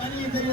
आणि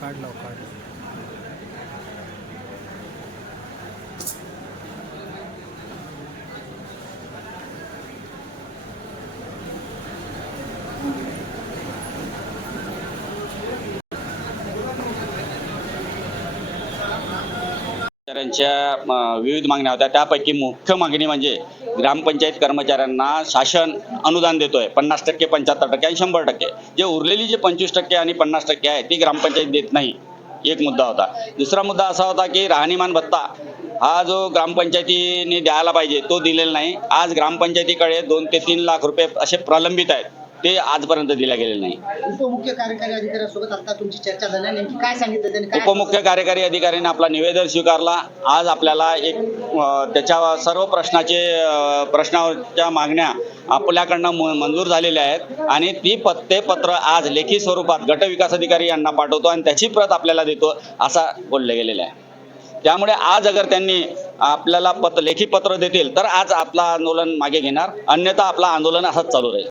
काढला काढ कर्मचाऱ्यांच्या विविध मागण्या होत्या. त्यापैकी मुख्य मागणी म्हणजे ग्रामपंचायत कर्मचाऱ्यांना शासन अनुदान देतोय. पन्नास टक्के पंच्याहत्तर टक्के आणि शंभर टक्के. जे उरलेली जे पंचवीस टक्के आणि पन्नास टक्के आहे ती ग्रामपंचायत देत नाही. एक मुद्दा होता. दुसरा मुद्दा असा होता की राहणीमान भत्ता हा जो ग्रामपंचायतीने द्यायला पाहिजे तो दिलेला नाही. आज ग्रामपंचायतीकडे दोन ते तीन लाख रुपये असे प्रलंबित आहेत. ते आजपर्यंत दिल्या गेलेले नाही. उपमुख्य कार्यकारी अधिकाऱ्यांसोबत आता तुमची चर्चा झाली नेमकी काय सांगितलं त्यांनी? काय उपमुख्य कार्यकारी अधिकाऱ्याने आपला निवेदन स्वीकारला. आज आपल्याला एक अ, त्याच्या सर्व प्रश्नाचे अ, प्रश्नाच्या मागण्या आपल्याकडनं म- मंजूर झालेल्या आहेत. आणि ती पत ते पत्र आज लेखी स्वरूपात गट विकास अधिकारी यांना पाठवतो आणि त्याची प्रत आपल्याला देतो असा बोलले गेलेलं आहे. त्यामुळे आज अगर त्यांनी आपल्याला पत्र लेखी पत्र देतील तर आज आपलं आंदोलन मागे घेणार. अन्यथा आपलं आंदोलन असंच चालू राहील.